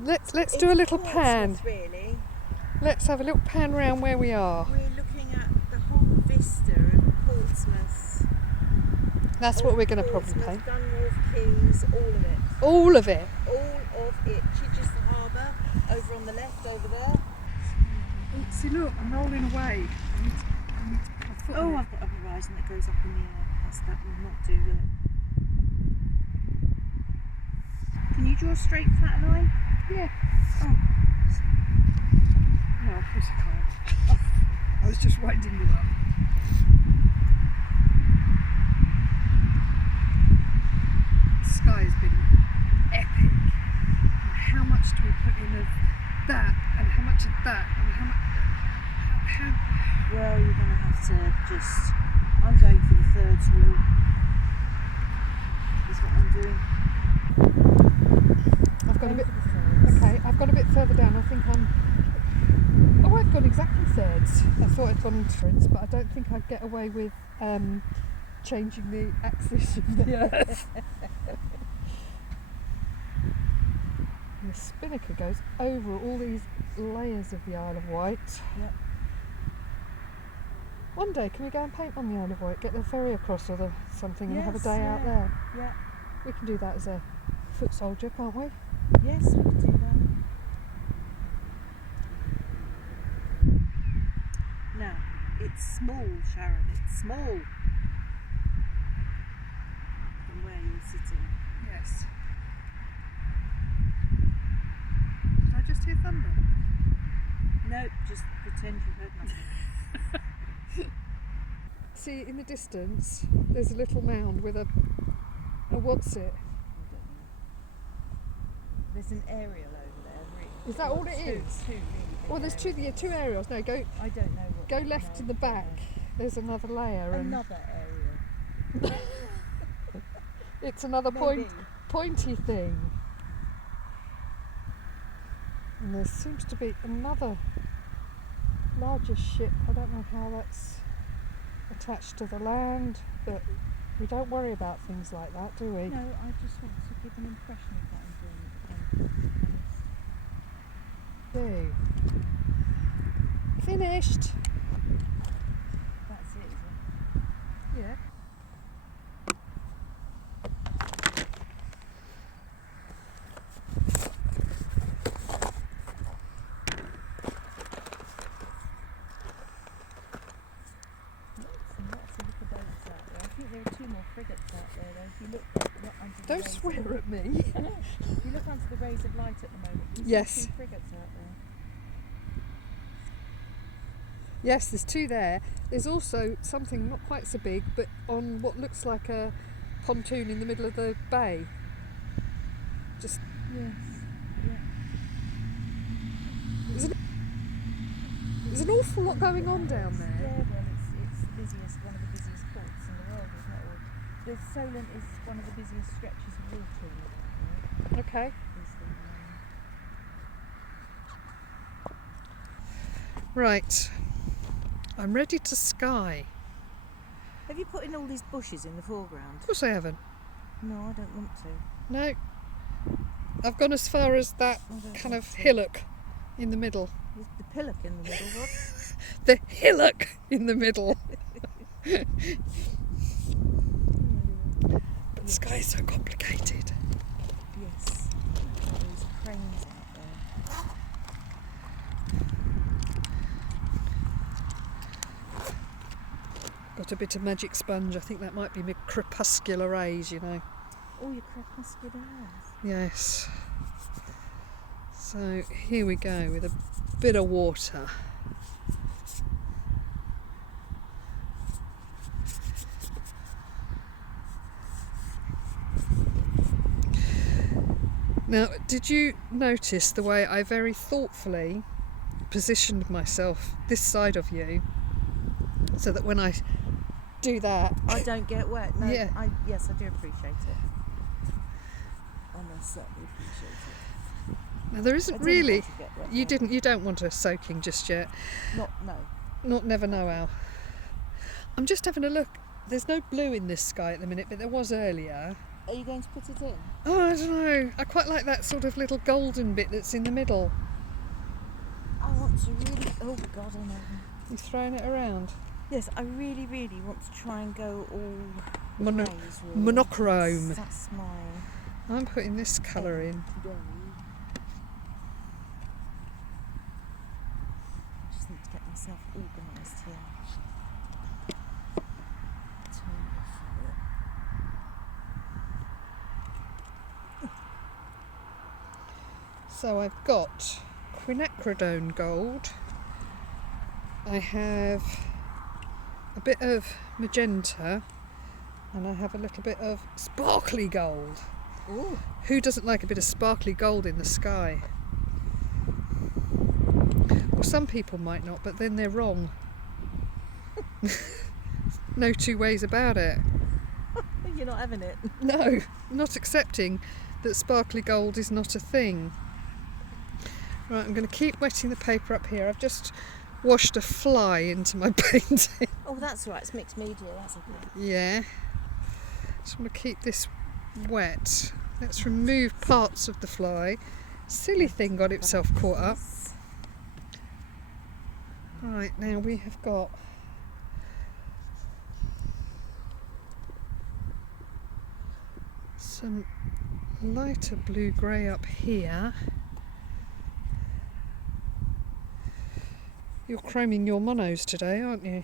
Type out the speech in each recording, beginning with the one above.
Let's do a little pan. Portsmouth, really. Let's have a little pan round where we are. We're looking at the whole vista of Portsmouth. That's what we're going to probably Portsmouth, paint. Dunwolf Quays, all of it. All of it. All of it. Chichester Harbour, over on the left, over there. Oh, see, look, I'm rolling away. Oh, I've got a horizon that goes up in the air. That will not do, will it? Can you draw a straight flat line? Yeah. Oh. No, of course I can't. Oh, I was just winding you up. The sky has been epic. And how much do we put in of that, and how much of that, and how much? Well, you're going to have to just. I'm going for the thirds rule. Is what I'm doing. I've gone a bit further down. I think I've gone exactly thirds. I thought I'd gone into thirds, but I don't think I'd get away with changing the axis of the earth. And the spinnaker goes over all these layers of the Isle of Wight. Yep. One day, can we go and paint on the Isle of Wight? Get the ferry across or something and have a day out yeah. there. Yeah. We can do that as a foot soldier, can't we? Yes, we can do that. Now, it's small, Sharon, it's small. From where you're sitting. Yes. Did I just hear thunder? No, just pretend you heard nothing. See, in the distance, there's a little mound with a what's it? There's an aerial over there. Really. Is that all it is? Two really big Well, there's two aerials. No, go I don't know what. go left in the back. There's another layer. Another aerial. It's another Maybe. pointy thing. And there seems to be another larger ship. I don't know how that's attached to the land, but we don't worry about things like that, do we? No, I just want to give an impression of what I'm doing. Finished. That's it, is it? Yeah. There are two more frigates out there though. If you look under the Don't rays swear at me. If you look under the rays of light at the moment, you Yes. see two frigates out there. Yes, there's two there. There's also something not quite so big, but on what looks like a pontoon in the middle of the bay. Just Yes. Yeah. there's an awful lot going on down there. Yeah, well it's the busiest, one of the busiest ports in the world, isn't it? The Solent is one of the busiest stretches of water in the world. Okay. Right. I'm ready to sky. Have you put in all these bushes in the foreground? Of course I haven't. No, I don't want to. No. I've gone as far as that kind of hillock in the middle. The pillock in the middle, what? The hillock in the middle. But the sky is so complicated. Yes. There's cranes out there. Got a bit of magic sponge. I think that might be my crepuscular rays, you know. Oh, your crepuscular eyes. Yes. So here we go with a bit of water. Now, did you notice the way I very thoughtfully positioned myself this side of you so that when I do that I don't get wet. No, Yeah. Yes, I do appreciate it. I most certainly appreciate it. now there I isn't didn't really want to get wet, you no. didn't you don't want a soaking just yet. No. Not never know how. I'm just having a look. There's no blue in this sky at the minute, but there was earlier. Are you going to put it in? Oh, I don't know. I quite like that sort of little golden bit that's in the middle. I want to really... Oh, God, I know. You're throwing it around. Yes, I really, really want to try and go all Mono- greys, really. monochrome. That's my... I'm putting this colour in. Today. I just need to get myself organised here. Turn off it. So I've got quinacridone gold. I have a bit of magenta, and I have a little bit of sparkly gold. Ooh. Who doesn't like a bit of sparkly gold in the sky? Well, some people might not, but then they're wrong. No two ways about it. You're not having it. No, not accepting that sparkly gold is not a thing. Right, I'm going to keep wetting the paper up here. I've just washed a fly into my painting. Oh, that's right. It's mixed media. That's okay. Yeah. Just want to keep this wet. Let's remove parts of the fly. Silly thing got itself caught up. Right, now we have got some lighter blue-grey up here. You're chroming your monos today, aren't you?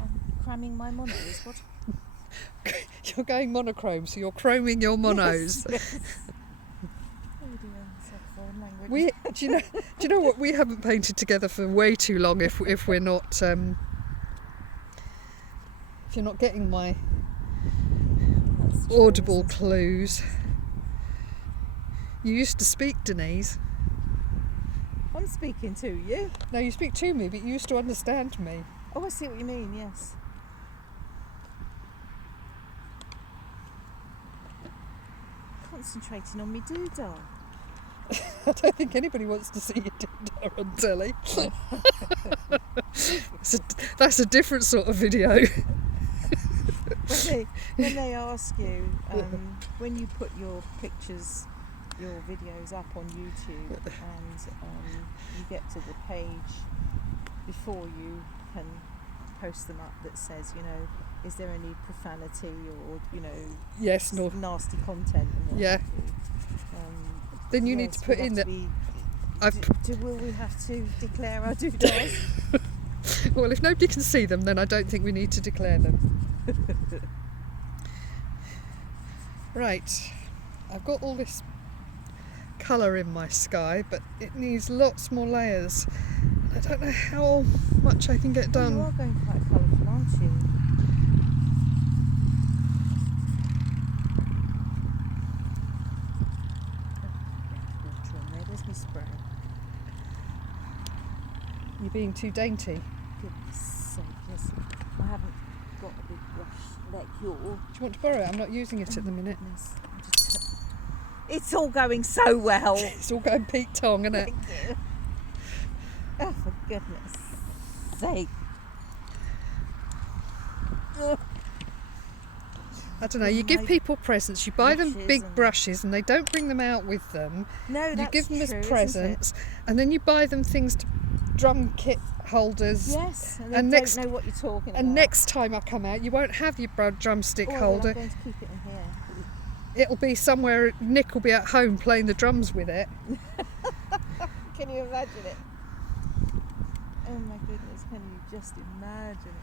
I'm cramming my monos. What? You're going monochrome, so you're chroming your monos. Yes. Oh dear, it's like foreign language. Do you know what? We haven't painted together for way too long. If we're not, if you're not getting my audible clues. You used to speak, Denise. I'm speaking to you. No, you speak to me, but you used to understand me. Oh, I see what you mean, yes. Concentrating on me doodah. I don't think anybody wants to see you do that on telly. That's a different sort of video. When they ask you, when you put your pictures, your videos up on YouTube, and you get to the page before you can post them up that says, you know, is there any profanity or, you know, yes, no, nasty content and what yeah. have you. Then you need to put in that. Will we have to declare our doodahs? Well, if nobody can see them, then I don't think we need to declare them. Right, I've got all this colour in my sky, but it needs lots more layers. I don't know how much I can get done. You are going quite colourful, aren't you? Water on there. There's my spray. You're being too dainty. Goodness sake, yes. I haven't got a big brush like yours. Do you want to borrow it? I'm not using it at the minute. It's all going so well. It's all going Pete Tong, isn't it? Thank you. Oh, for goodness sake. I don't know, you give people presents, you buy them big brushes and they don't bring them out with them. No, that's you give them true, as presents and then you buy them things to drum kit holders. Yes, and they don't know what you're talking about. And next time I come out, you won't have your drumstick holder. I'm going to keep it in here. It'll be somewhere, Nick will be at home playing the drums with it. Can you imagine it? Oh my goodness, can you just imagine it?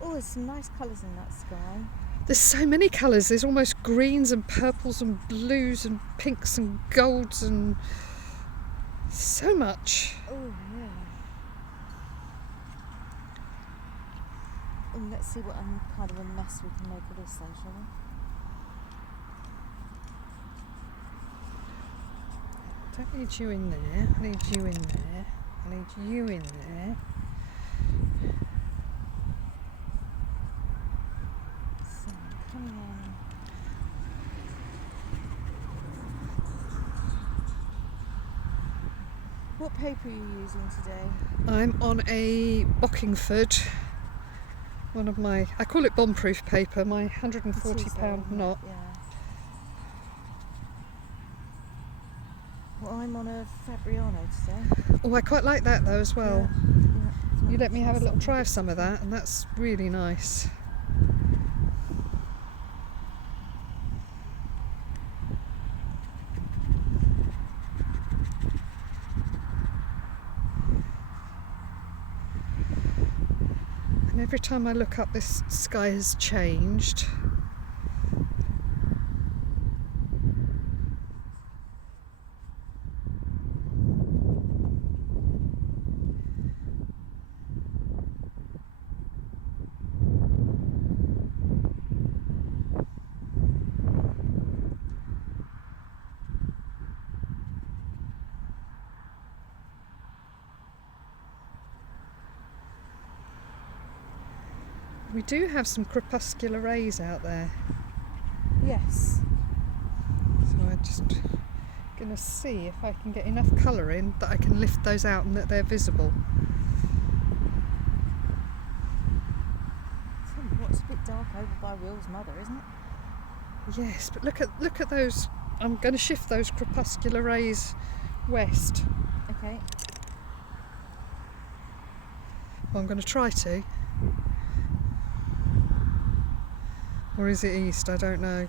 Oh, there's some nice colours in that sky. There's so many colours. There's almost greens and purples and blues and pinks and golds and so much. Oh yeah. And let's see what kind of a mess we can make of this then, shall we? I don't need you in there. I need you in there. I need you in there. So, coming in. What paper are you using today? I'm on a Bockingford One of my, I call it bomb-proof paper, my £140 knot. Yeah. Well, I'm on a Fabriano today. Oh, I quite like that though as well. Yeah. You let me have a little try of some of that, and that's really nice. And every time I look up, this sky has changed. We do have some crepuscular rays out there. Yes. So I'm just going to see if I can get enough colour in that I can lift those out and that they're visible. Tell you what, it's a bit dark over by Will's mother, isn't it? Yes, but look at those. I'm going to shift those crepuscular rays west. Okay. Well, I'm going to try to. Or is it east? I don't know.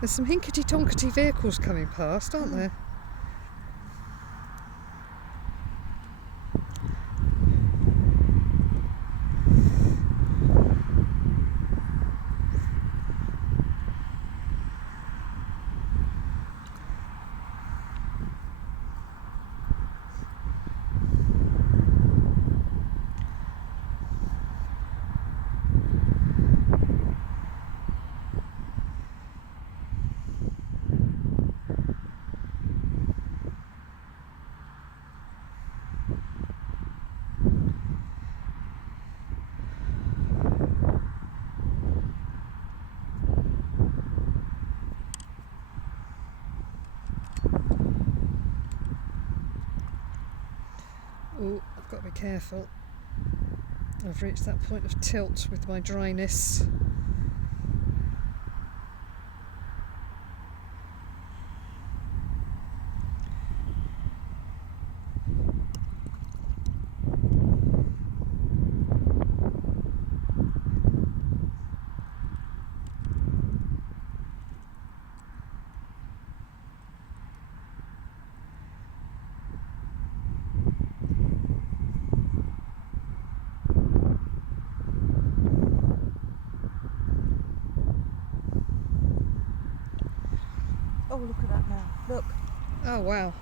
There's some hinkety-tonkety vehicles coming past, aren't there? Oh, I've got to be careful. I've reached that point of tilt with my dryness. Oh, look at that now. Look. Oh wow.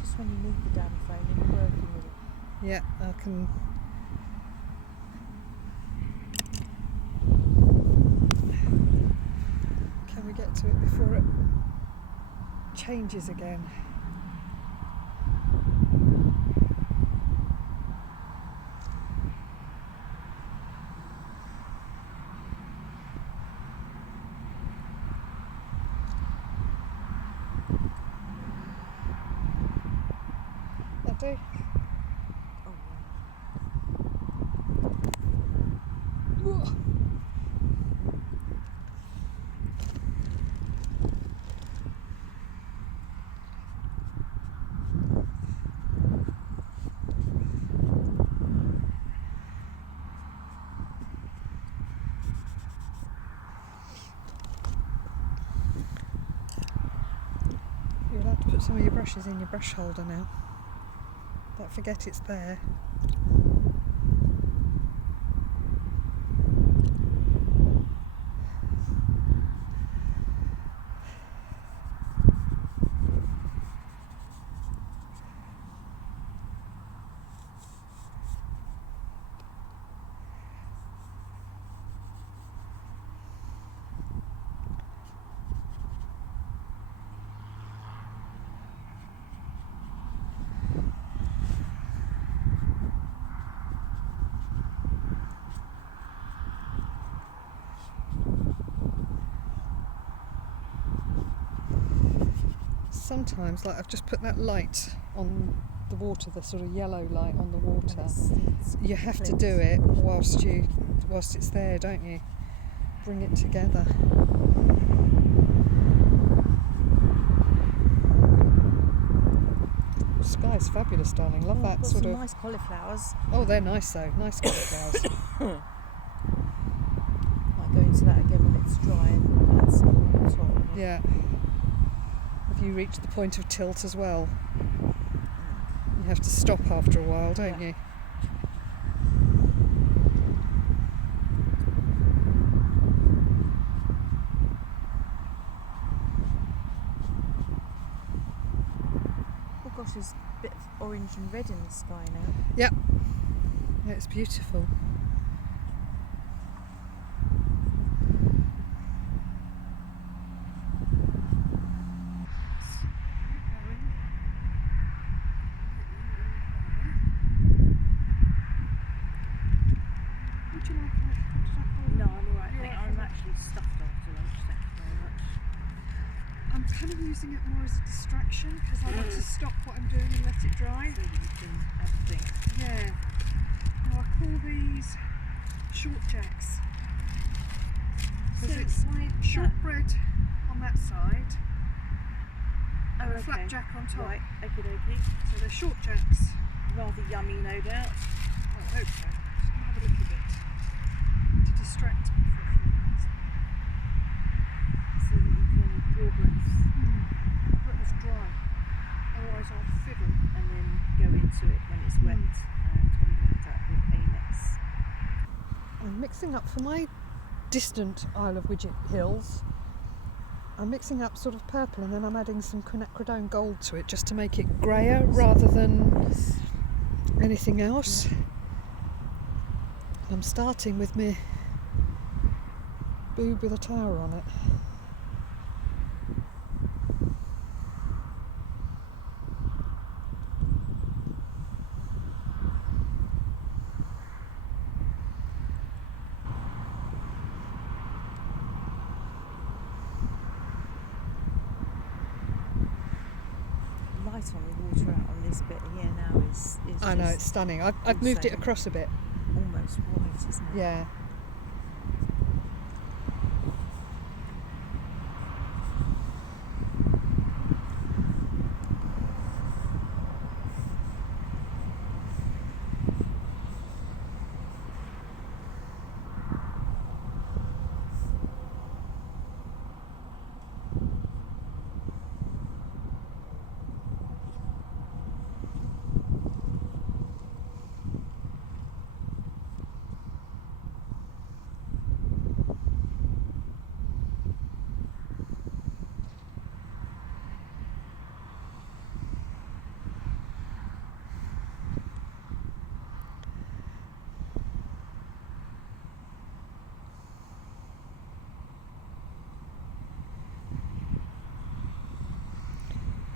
Just when you need the damn phone and you're working with it. Yeah, I can. Can we get to it before it changes again? I do. Oh, wow. some of your brushes in your brush holder now. Don't forget it's there. Sometimes, like I've just put that light on the water, the sort of yellow light on the water. It's You have to do it whilst it's there, don't you? Bring it together. The sky's fabulous, darling. Love that got sort some of. nice cauliflowers. Oh, they're nice though. Nice cauliflowers. Might go into that again when it's dry and add some on top. Yeah. Have you reached the point of tilt as well? You have to stop after a while, don't you? Oh gosh, there's a bit of orange and red in the sky now. Yeah. Yeah, it's beautiful. No, I'm alright. I'm actually stuffed after lunch. Thank you very much. I'm kind of using it more as a distraction because I want to stop what I'm doing and let it dry. So that you can have a think. Yeah. Now I call these short jacks because it's shortbread on that side and a flat jack on top. Right, okie dokie. So they're short jacks. Rather yummy, no doubt. I hope so. Just gonna have a look at it to distract me for a few minutes. So that you can draw breath Let this dry. Otherwise I'll fiddle. and then go into it when it's wet and we end up with a mess. I'm mixing up for my distant Isle of Wight hills. I'm mixing up sort of purple and then I'm adding some quinacridone gold to it just to make it greyer rather than anything else. Yeah. I'm starting with my boob with a tower on it. Light on the water out on this bit here now is I know, just it's stunning. I've moved it insane. across a bit. almost white, isn't it? Yeah.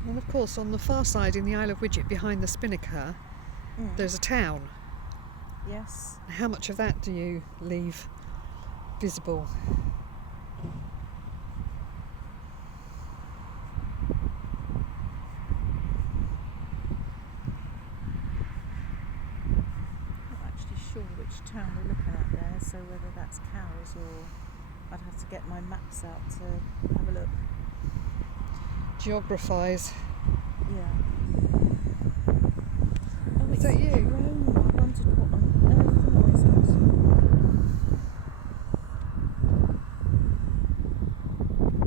And of course, on the far side in the Isle of Wight, behind the spinnaker, there's a town. Yes. How much of that do you leave visible? Not actually sure which town we're looking at there, so whether that's Cowes or I'd have to get my maps out to have a look. Geographise. Yeah. Oh, Is that you? Drone. I wondered what on earth the noise was.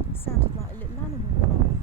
It sounded like a little animal crying.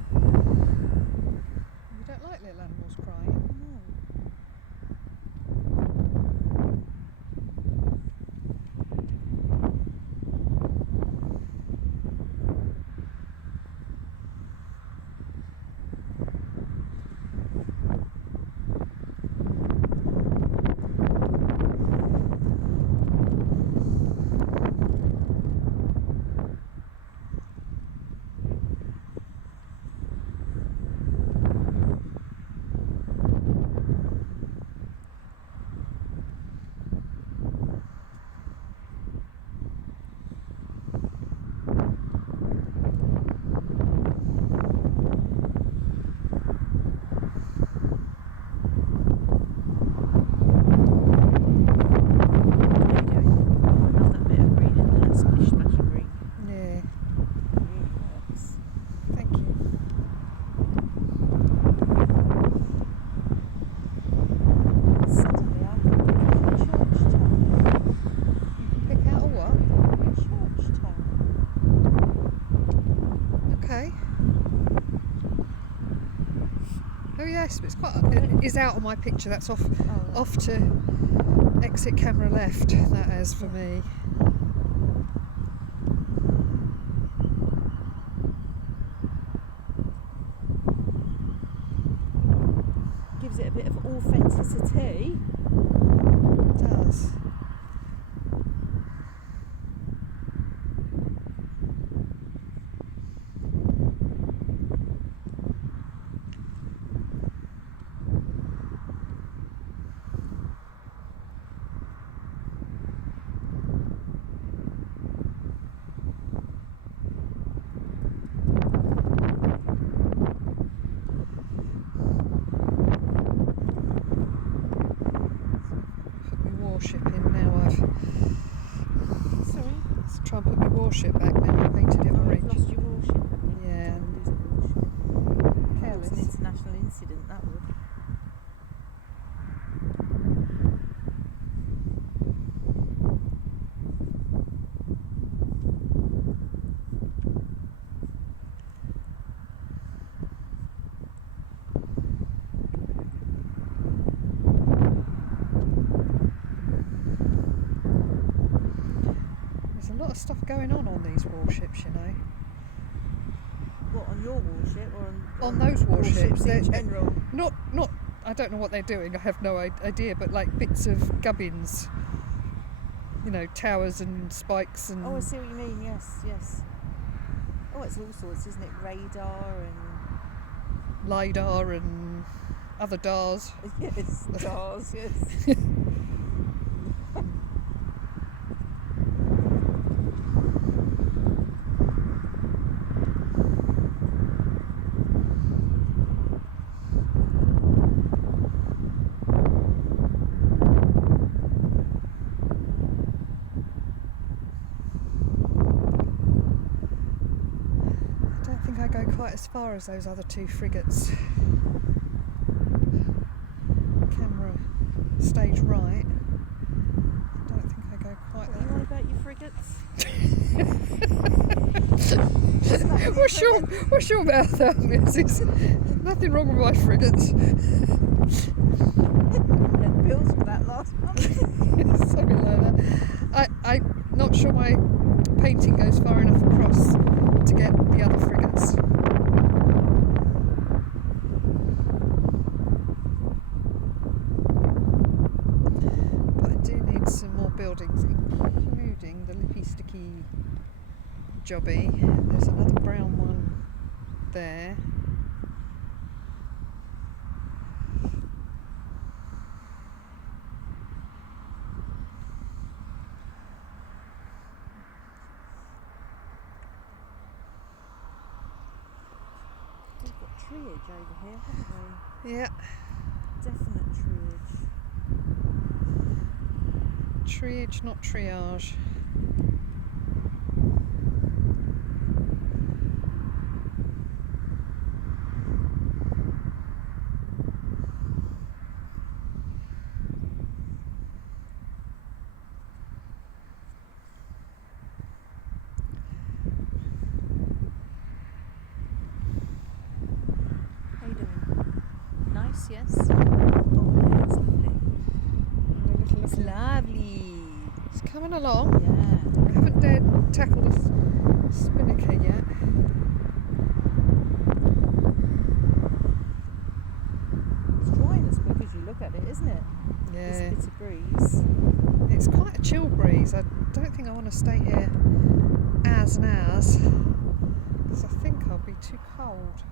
yes, but it's quite. It is out on my picture. That's off. Oh, Off to exit camera left. That is for me. gives it a bit of authenticity. It does. Warship in now. Sorry? Let's try and put my warship back now. I painted it Oh, orange. you've lost your warship, haven't you? Yeah. Don't lose a warship. That was Careless. an international incident, that would. There's a lot of stuff going on these warships, you know. What, on your warship or On those warships, in general? Not. I don't know what they're doing. I have no idea. But like bits of gubbins, you know, towers and spikes and. Oh, I see what you mean. Yes. Oh, it's all sorts, isn't it? Radar and LiDAR and other DARs. yes, stars. Yes. I don't think I go quite as far as those other two frigates. Camera stage right. I don't think I go quite What are you on that. about your frigates? What's your mouth out, Mrs? Nothing wrong with my frigates. Bills for that last month. Something like that. I'm not sure my painting goes far enough across to get the other frigates. But I do need some more buildings, including the lippy sticky jobby. There's another brown one there. We've got triage over here, haven't we? Yeah, Definite triage. triage, not triage. How you doing? Nice, yes. Oh, yeah, it's lovely. It's lovely. It's coming along. Yeah. I haven't dared tackle the spinnaker yet. It's drying as quick as you look at it, isn't it? Yeah, This bit of breeze. it's quite a chill breeze. I don't think I want to stay here as and as, because I think I'll be too cold.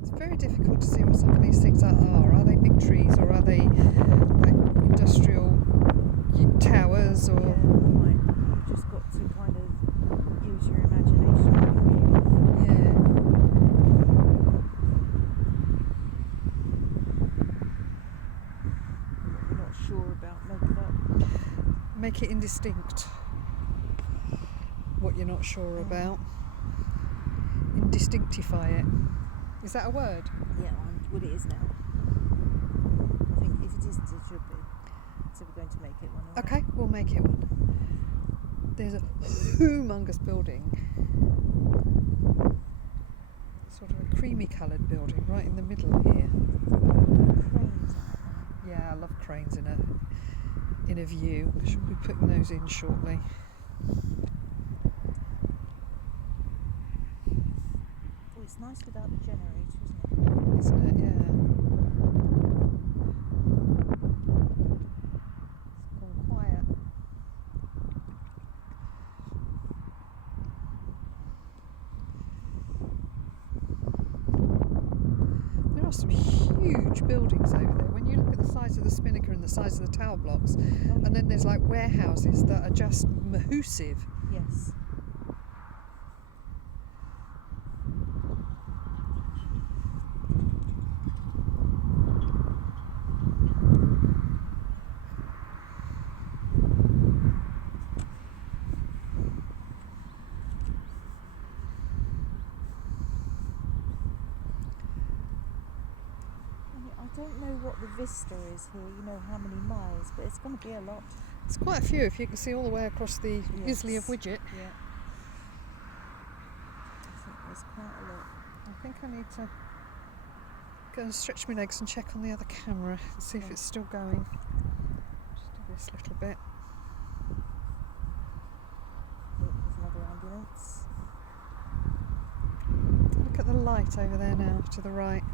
It's very difficult to see what some of these things are. Are they big trees or are they like industrial towers or? Yeah, right. You've just got to kind of use your imagination, really. Yeah. What you're not sure about, make it up. Make it indistinct. What you're not sure about. Indistinctify it. Is that a word? Yeah, well, it is now. it should be. So we're going to make it one. All right? Okay, we'll make it one. There's a humongous building, sort of a creamy coloured building right in the middle here. Cranes out there. Yeah, I love cranes in a view. Should be putting those in shortly. Oh, it's nice without the generator, isn't it? Isn't it? Yeah. It's gone quiet. There are some huge buildings over there. When you look at the size of the spinnaker and the size of the tower blocks, and then there's like warehouses that are just massive. Yes. I don't know what the vista is here, you know, how many miles, but it's going to be a lot. It's quite a few if you can see all the way across the Isle of Wight. Yeah. I think there's quite a lot. I think I need to go and stretch my legs and check on the other camera and see if it's still going. Just do this little bit. Oh, there's another ambulance. Look at the light over there now, to the right.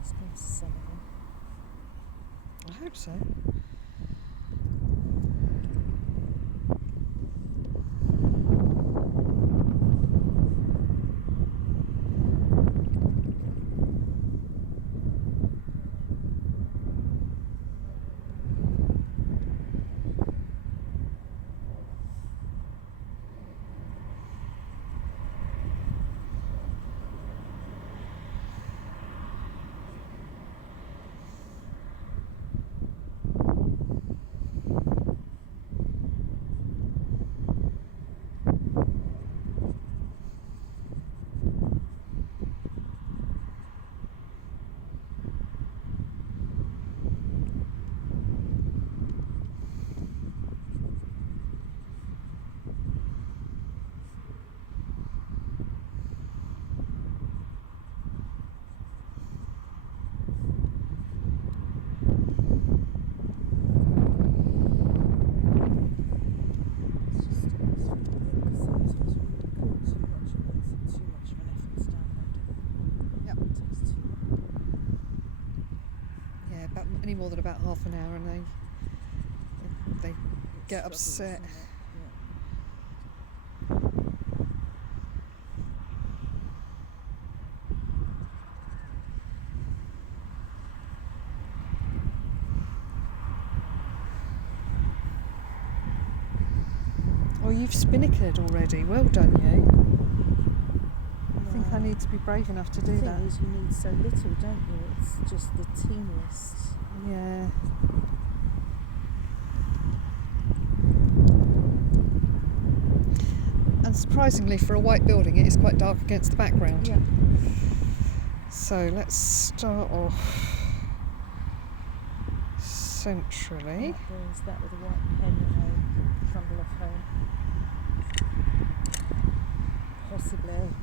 It's going to some of them. I hope so. Any more than about half an hour and they get upset. Oh, you've spinnackered already. Well done, you. I think I need to be brave enough to do The that. thing is, you need so little, don't you? It's just the teeniest. Yeah. And surprisingly, for a white building, it is quite dark against the background. Yeah. So let's start off centrally. There's that with a white pen and a trundle off home. Possibly.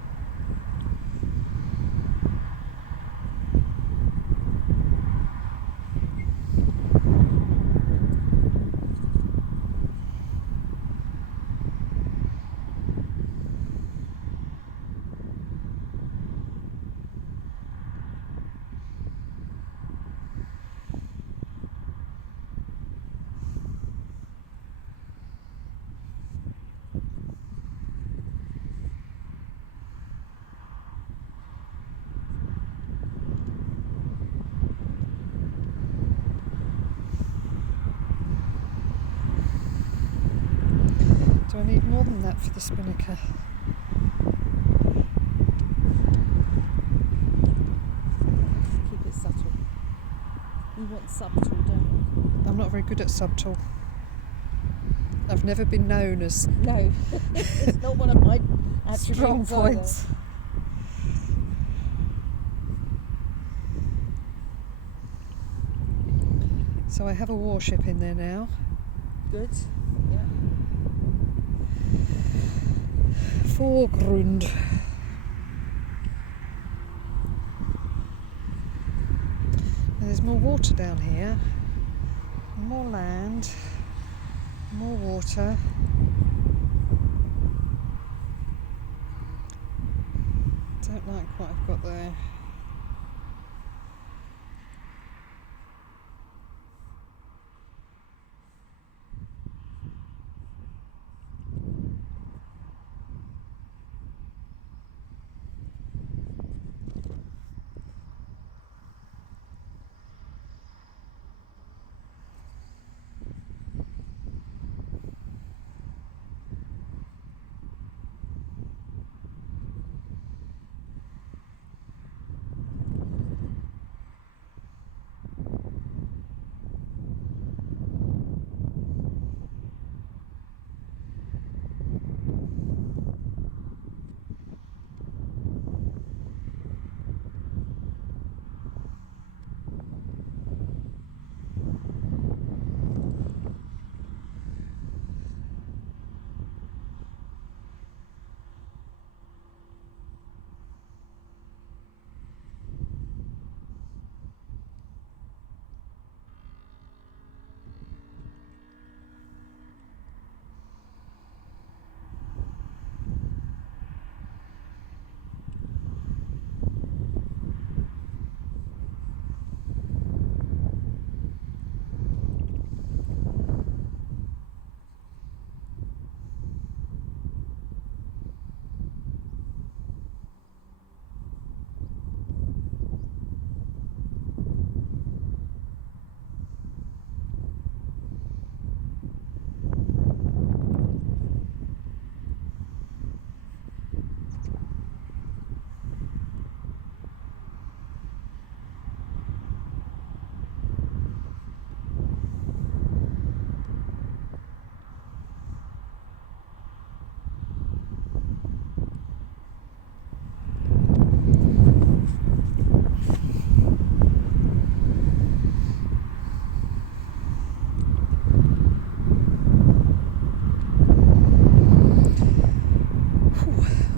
that for the spinnaker. Keep it subtle. We want subtle, don't we? I'm not very good at subtle. I've never been known as No, it's not one of my strong attributes points. So I have a warship in there now. Good. Yeah. Foreground. Now there's more water down here. More land. More water. Don't like what I've got there.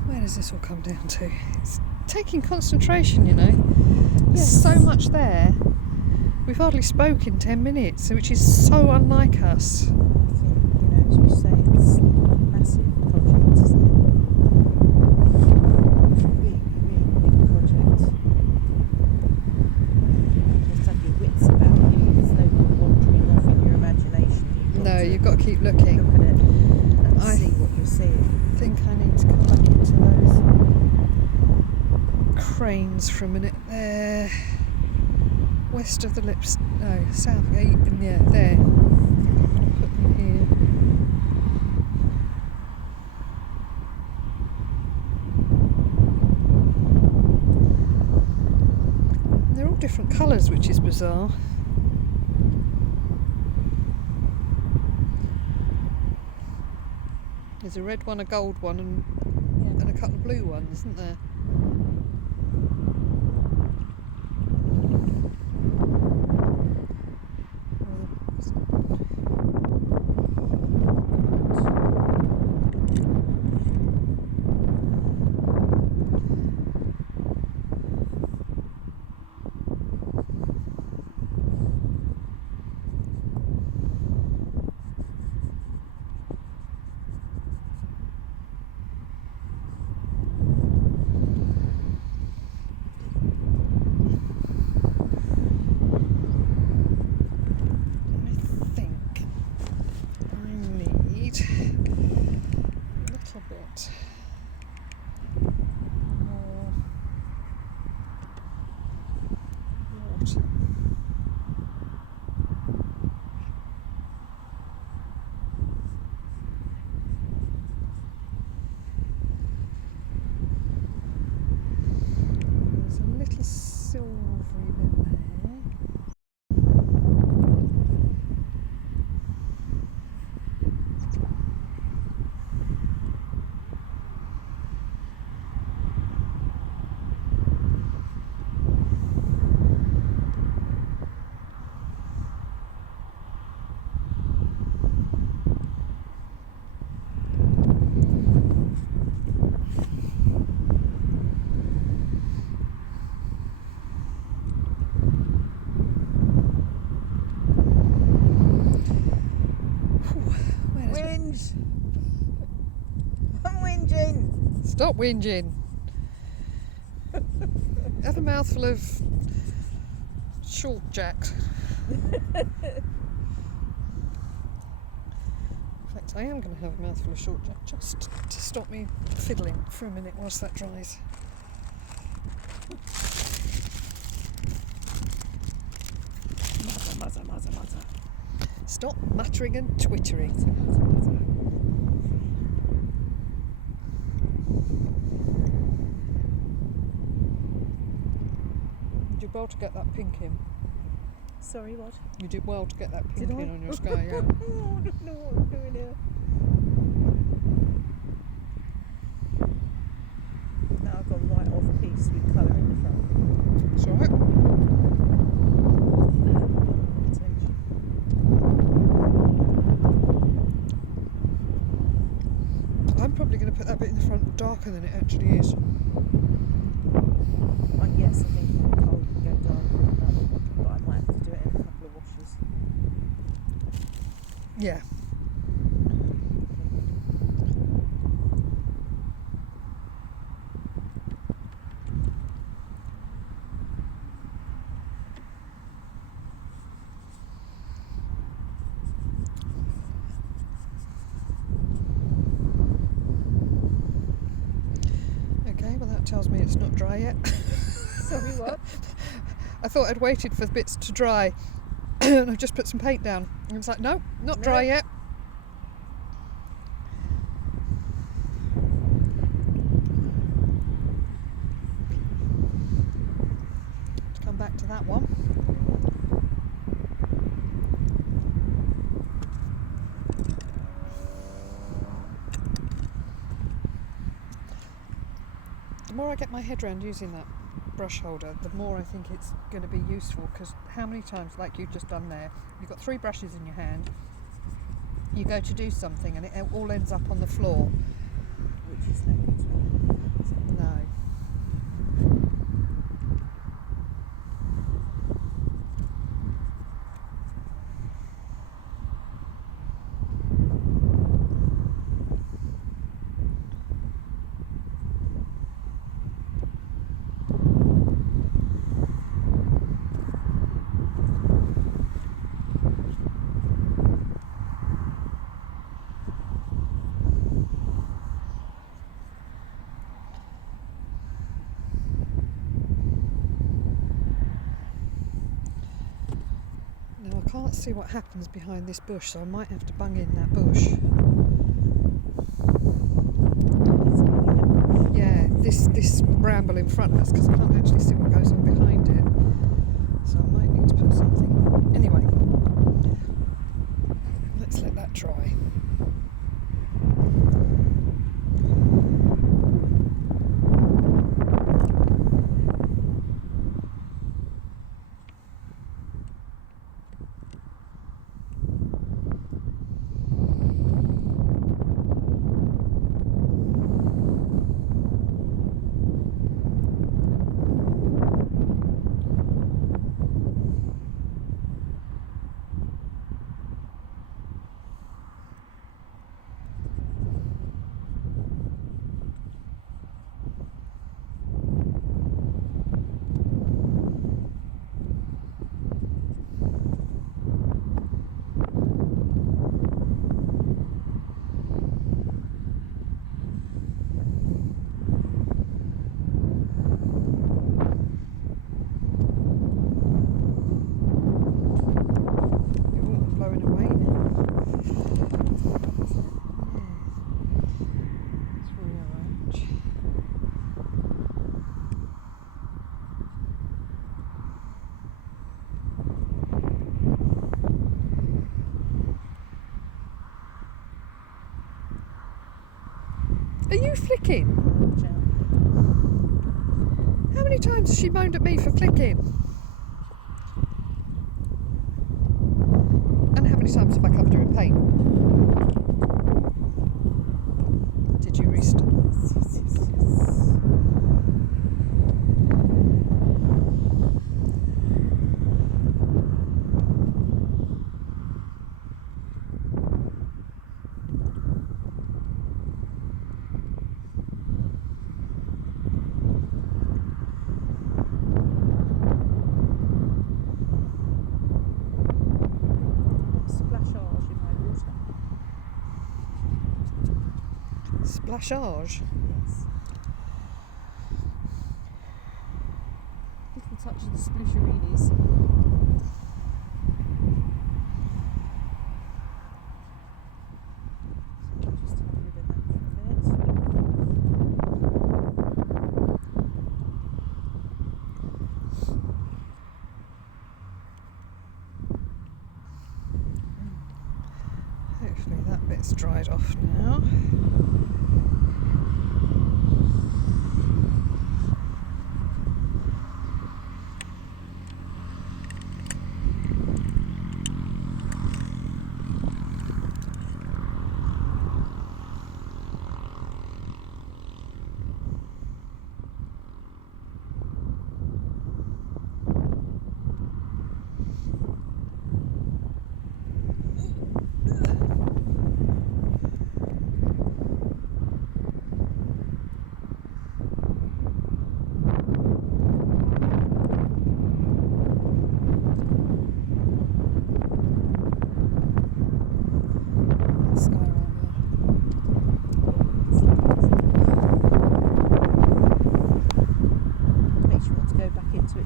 Where does this all come down to? It's taking concentration, you know. There's Yes. so much there. We've hardly spoken 10 minutes, which is so unlike us. I think, as you say, it's a massive project, isn't it? Really, really big project. You just have your wits about you. There's no wandering off in your imagination. No, you've got to keep looking. look at it and I see what you're seeing. I think I need to come back into those cranes for a minute. There, west of the lips. No, south. Yeah, there. Put them here. They're all different colours, which is bizarre. There's a red one, a gold one, and a couple of blue ones, isn't there? Stop whinging. Have a mouthful of short jacks. In fact, I am going to have a mouthful of short jack just to stop me fiddling for a minute whilst that dries. Muzzer. Stop muttering and twittering. You did well to get that pink in. Sorry, what? You did well to get that pink Did in I? on your sky, yeah. I don't know what I'm doing here. Now I've gone right off piece with colour in the front. It's alright. I'm probably going to put that bit in the front darker than it actually is. Yes, I think I'll go darker than that, but I might have to do it in a couple of washes. Yeah. Okay, well that tells me it's not dry yet. Sorry, what? I thought I'd waited for the bits to dry and I've just put some paint down. And it's like, no, not dry yet. Let's come back to that one. The more I get my head around using that brush holder, the more I think it's going to be useful, because how many times, like you've just done there, you've got 3 brushes in your hand, you go to do something and it all ends up on the floor. Which is no good to me. No. Now I can't see what happens behind this bush, so I might have to bung in that bush. Yeah, this bramble in front, that's because I can't actually see what goes on behind it. So I might need to put something. Anyway, let's let that dry. Are you flicking? How many times has she moaned at me for flicking? And how many times have I covered her in paint? Did you restart? Blanchage. Yes. Little touch of the splishereenies. Just have rid of that for a minute. Hopefully that bit's dried off now.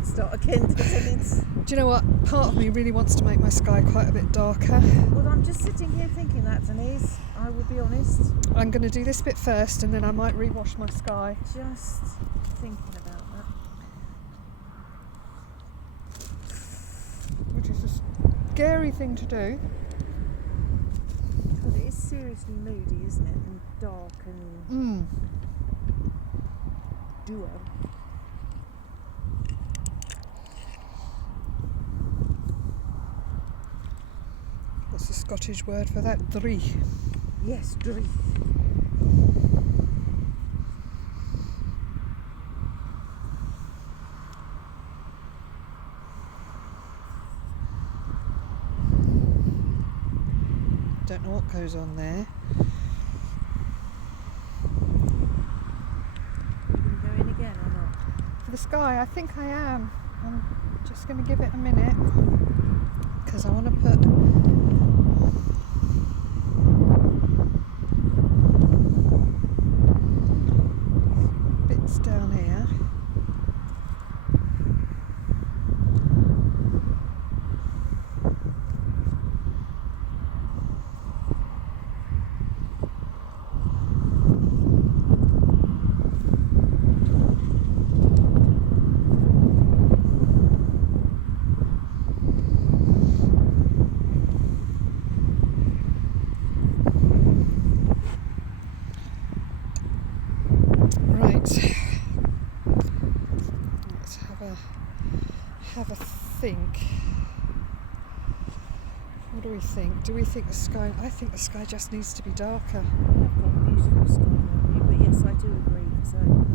Start again, doesn't it? Do you know what? Part of me really wants to make my sky quite a bit darker. Well, I'm just sitting here thinking that, Denise. I will be honest. I'm going to do this bit first and then I might rewash my sky. Just thinking about that. Which is a scary thing to do. But it is seriously moody, isn't it? And dark and duo. What's the Scottish word for that? Dree. Yes, dree. Don't know what goes on there. Are you going to go in again or not? For the sky, I think I am. I'm just going to give it a minute because I want to put bits down here. Have a think. What do we think? Do we think the sky? I think the sky just needs to be darker. I've got beautiful sky on you, but yes, I do agree because I mean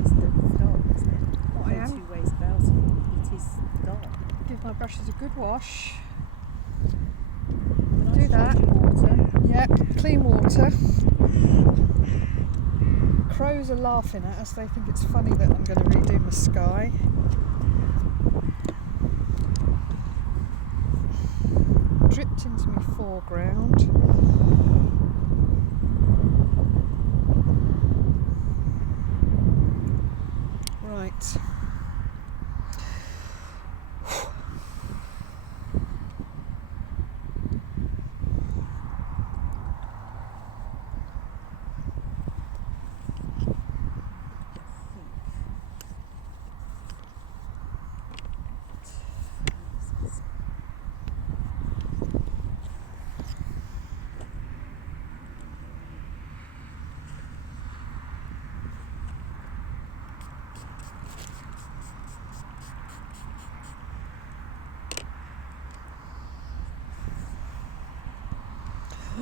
it is dark, isn't it? What I No am? two ways about it. It is dark. Give my brushes a good wash. Nice Do that. Water. Yep, clean water. Crows are laughing at us. They think it's funny that I'm going to redo my sky. Dripped into my foreground. Right.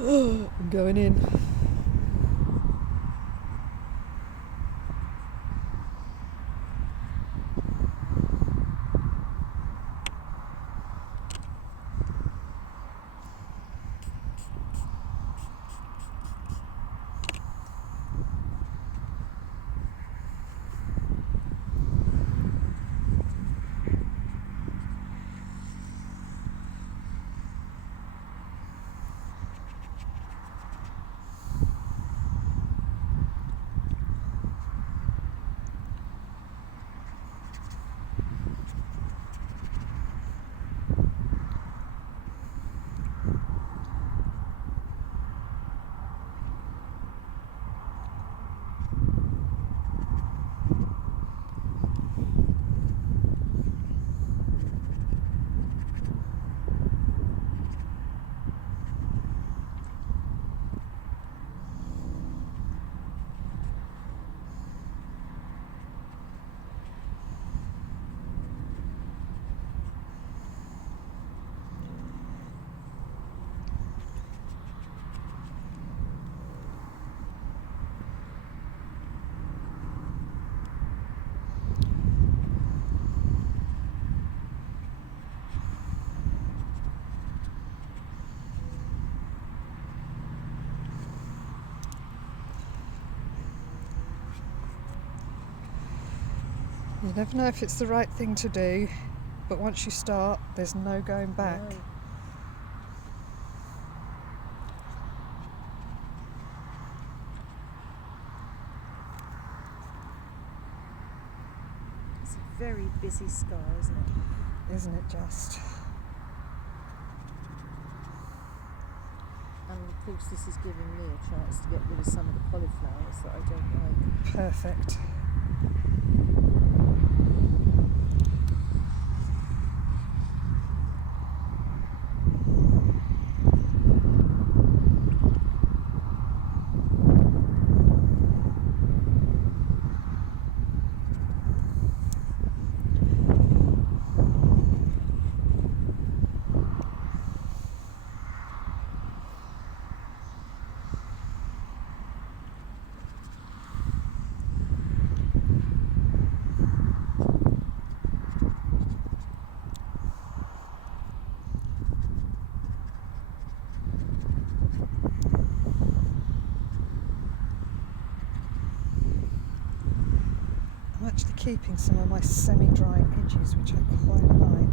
I'm going in. You never know if it's the right thing to do, but once you start, there's no going back. No. It's a very busy sky, isn't it? Isn't it just? And of course this is giving me a chance to get rid of some of the cauliflowers that I don't like. Perfect. I'm actually keeping some of my semi-dry edges, which I quite like.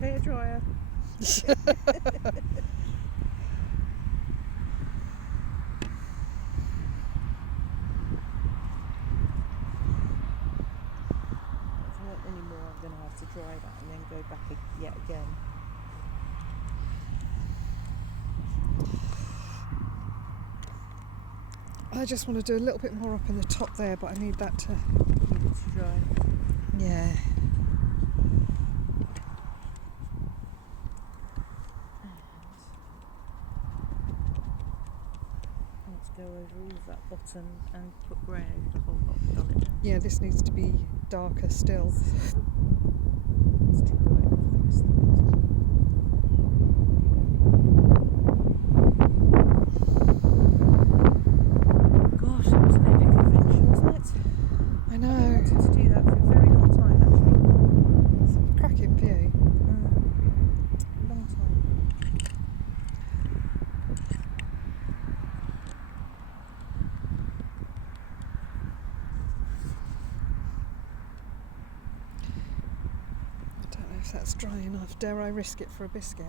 Hairdryer. Anymore, I'm going to have to dry that and then go back yet again. I just want to do a little bit more up in the top there, but I need that to Dry. Yeah. Let's go over all of that bottom and put grey over the whole lot of colour. Yeah, this needs to be darker still. It's too bright for the rest of it. Gosh, that was an epic adventure, wasn't it? I I've know. wanted to do that for a very long time, actually. It's a cracking view. Long time. I don't know if that's dry enough. Dare I risk it for a biscuit?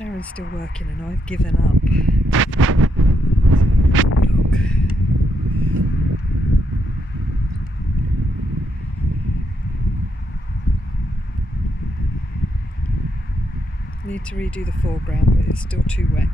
Sharon's still working and I've given up. Look. Need to redo the foreground, but it's still too wet.